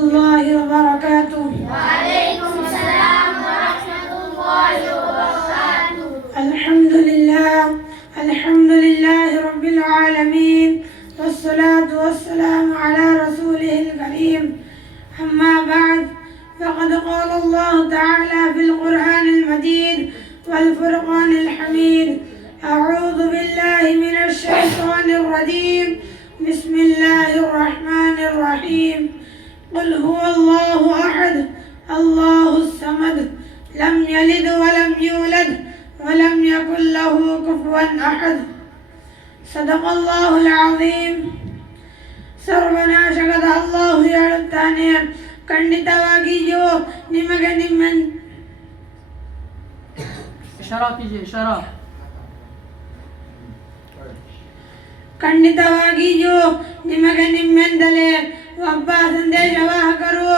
الله وبركاته. وعليكم السلام ورحمة الله وبركاته. الحمد لله رب العالمين، والصلاة والسلام على رسوله الكريم. أما بعد، فقد قال الله تعالى في القرآن المجيد والفرقان الحميد: أعوذ بالله من الشيطان الرجيم، بسم الله الرحمن الرحيم. قل هو الله أحد الله الصمد لم يلد ولم يولد ولم يكن له كفوا أحد. صدق الله العظيم. ಸರ್ವನಾಶಕದ ಅಲ್ಲಾಹು ಹೇಳುತ್ತಾನೆ, ಖಂಡಿತವಾಗಿಯೂ ನಿಮಗೆ ಖಂಡಿತವಾಗಿಯೂ ನಿಮಗೆ ನಿಮ್ಮಿಂದಲೇ ಒಬ್ಬ ಸಂದೇಶವಾಹಕರು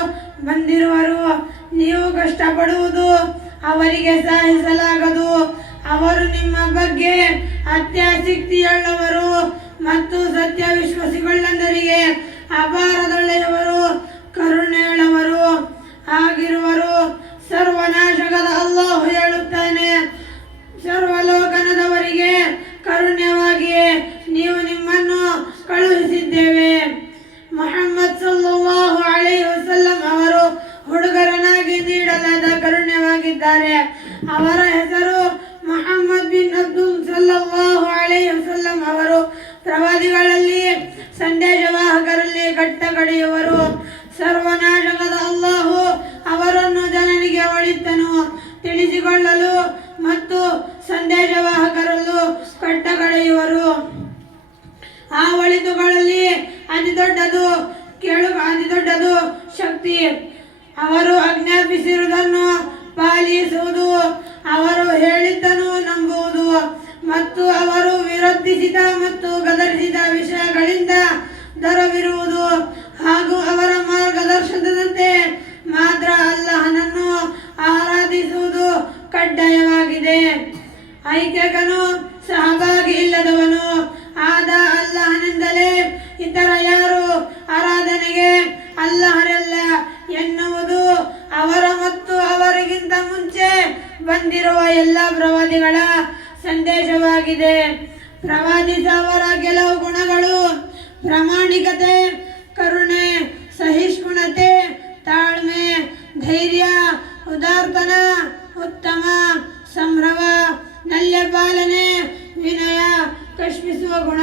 ಬಂದಿರುವರು. ನೀವು ಕಷ್ಟಪಡುವುದು ಅವರಿಗೆ ಸಹಿಸಲಾಗದು. ಅವರು ನಿಮ್ಮ ಬಗ್ಗೆ ಅತ್ಯಾಸಕ್ತಿಯುಳ್ಳವರು ಮತ್ತು ಸತ್ಯ ವಿಶ್ವಾಸಿಗಳೆಂದರಿಗೆ ಅಪಾರದೊಳ್ಳೆಯವರು, ಕರುಣೆಯುಳ್ಳವರು ಆಗಿರುವರು. ಸರ್ವನಾಶಕದ ಅಲ್ಲಾಹು ಹೇಳುತ್ತಾನೆ, ಸರ್ವಲೋಕನದವರಿಗೆ ಕರುಣ್ಯವಾಗಿಯೇ ನೀವು ನಿಮ್ಮನ್ನು ಕಳುಹಿಸಿದ್ದೇವೆ. ಮುಹಮ್ಮದ್ ಸಲ್ಲಲ್ಲಾಹು ಅಲೈಹಿ ವಸಲ್ಲಂ ಅವರು ಹುಡುಗರನಾಗಿ ನೀಡಲಾದ ಕರುಣ್ಯವಾಗಿದ್ದಾರೆ. ಅವರ ಹೆಸರು ಮುಹಮ್ಮದ್ ಬಿನ್ ಅಬ್ದುಲ್ ಸಲ್ಲಲ್ಲಾಹು ಅಲೈಹಿ ವಸಲ್ಲಂ ಅವರು ಪ್ರವಾದಿಗಳಲ್ಲಿ, ಸಂದೇಶವಾಹಕರಲ್ಲಿ ಕಟ್ಟಕಡೆಯವರು. ಸರ್ವನಾಶಕದ ಅಲ್ಲಾಹು ಅವರನ್ನು ಜನರಿಗೆ ಒಳಿತನ್ನು ತಿಳಿಸಿಕೊಳ್ಳಲು ಮತ್ತು ಸಂದೇಶವಾಹಕರಲ್ಲೂ ಕಟ್ಟಕಡೆಯುವರು. ಆ ಒಳಿತುಗಳಲ್ಲಿ ಅತಿ ದೊಡ್ಡದು ಶಕ್ತಿ. ಅವರು ಆಜ್ಞಾಪಿಸಿರುವುದನ್ನು ಪಾಲಿಸುವುದು, ಅವರು ಹೇಳಿದ್ದನ್ನು ನಂಬುವುದು ಮತ್ತು ಅವರು ವಿರೋಧಿಸಿದ ಮತ್ತು ಗದರಿಸಿದ ವಿಷಯಗಳಿಂದ ದೂರವಿರುವುದು ಹಾಗೂ ಅವರ ಮಾರ್ಗದರ್ಶನದಂತೆ ಮಾತ್ರ ಅಲ್ಲಾಹನನ್ನು ಆರಾಧಿಸುವುದು ಕಡ್ಡಾಯವಾಗಿದೆ. ಐಕ್ಯಕನು ಸಹಭಾಗಿ ಇಲ್ಲದವನು ಆದ ಅಲ್ಲಾಹನಿಂದಲೇ ಇತರ ಯಾರು ಆರಾಧನೆಗೆ ಅಲ್ಲಾಹರಲ್ಲ ಎನ್ನುವುದು ಅವರ ಮತ್ತು ಅವರಿಗಿಂತ ಮುಂಚೆ ಬಂದಿರುವ ಎಲ್ಲ ಪ್ರವಾದಿಗಳ ಸಂದೇಶವಾಗಿದೆ. ಪ್ರವಾದಿಸವರ ಕೆಲವು ಗುಣಗಳು: ಪ್ರಾಮಾಣಿಕತೆ, ಕರುಣೆ, ಸಹಿಷ್ಣುತೆ, ತಾಳ್ಮೆ, ಧೈರ್ಯ, ಉದಾರ್ತನ, ಉತ್ತಮ ಸಂಭ್ರಮ, ನಲ್ಯ ಪಾಲನೆ, ವಿನಯ, ಕಶ್ಮಿಸುವ ಗುಣ.